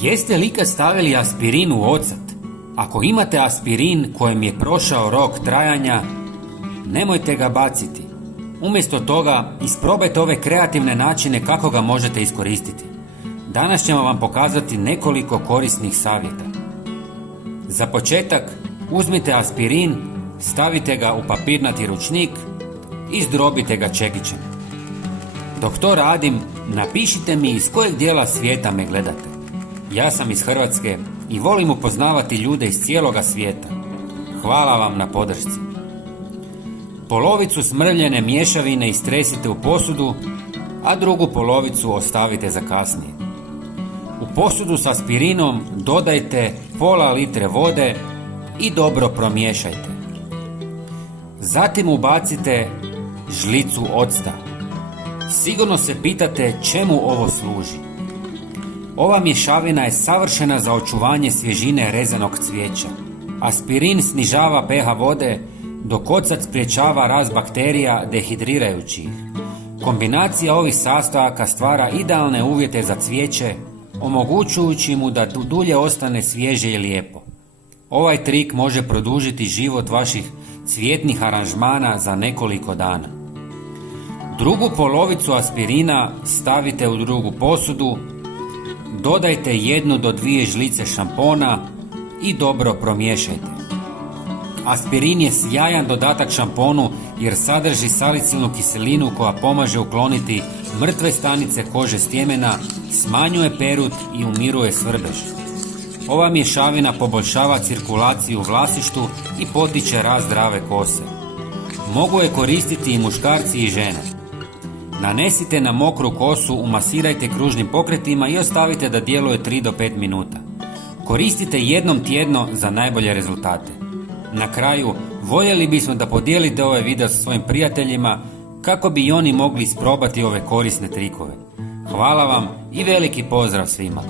Jeste li ikad stavili aspirin u ocat? Ako imate aspirin kojem je prošao rok trajanja, nemojte ga baciti. Umjesto toga, isprobajte ove kreativne načine kako ga možete iskoristiti. Danas ćemo vam pokazati nekoliko korisnih savjeta. Za početak, uzmite aspirin, stavite ga u papirnati ručnik i zdrobite ga čekićem. Dok to radim, napišite mi iz kojeg dijela svijeta me gledate. Ja sam iz Hrvatske i volim upoznavati ljude iz cijeloga svijeta. Hvala vam na podršci. Polovicu smrvljene mješavine istresite u posudu, a drugu polovicu ostavite za kasnije. U posudu s aspirinom dodajte pola litre vode i dobro promiješajte. Zatim ubacite žlicu octa. Sigurno se pitate čemu ovo služi. Ova mješavina je savršena za očuvanje svježine rezanog cvijeća. Aspirin snižava pH vode, dok ocat spriječava rast bakterija dehidrirajući ih. Kombinacija ovih sastojaka stvara idealne uvjete za cvijeće, omogućujući mu da dulje ostane svježe i lijepo. Ovaj trik može produžiti život vaših cvjetnih aranžmana za nekoliko dana. Drugu polovicu aspirina stavite u drugu posudu, dodajte 1 do 2 žlice šampona i dobro promiješajte. Aspirin je sjajan dodatak šamponu jer sadrži salicilnu kiselinu koja pomaže ukloniti mrtve stanice kože stjemena, smanjuje perut i umiruje svrbež. Ova mješavina poboljšava cirkulaciju u vlasištu i potiče rast zdrave kose. Mogu je koristiti i muškarci i žene. Nanesite na mokru kosu, umasirajte kružnim pokretima i ostavite da djeluje 3 do 5 minuta. Koristite jednom tjedno za najbolje rezultate. Na kraju, voljeli bismo da podijelite ovaj video sa svojim prijateljima kako bi i oni mogli isprobati ove korisne trikove. Hvala vam i veliki pozdrav svima!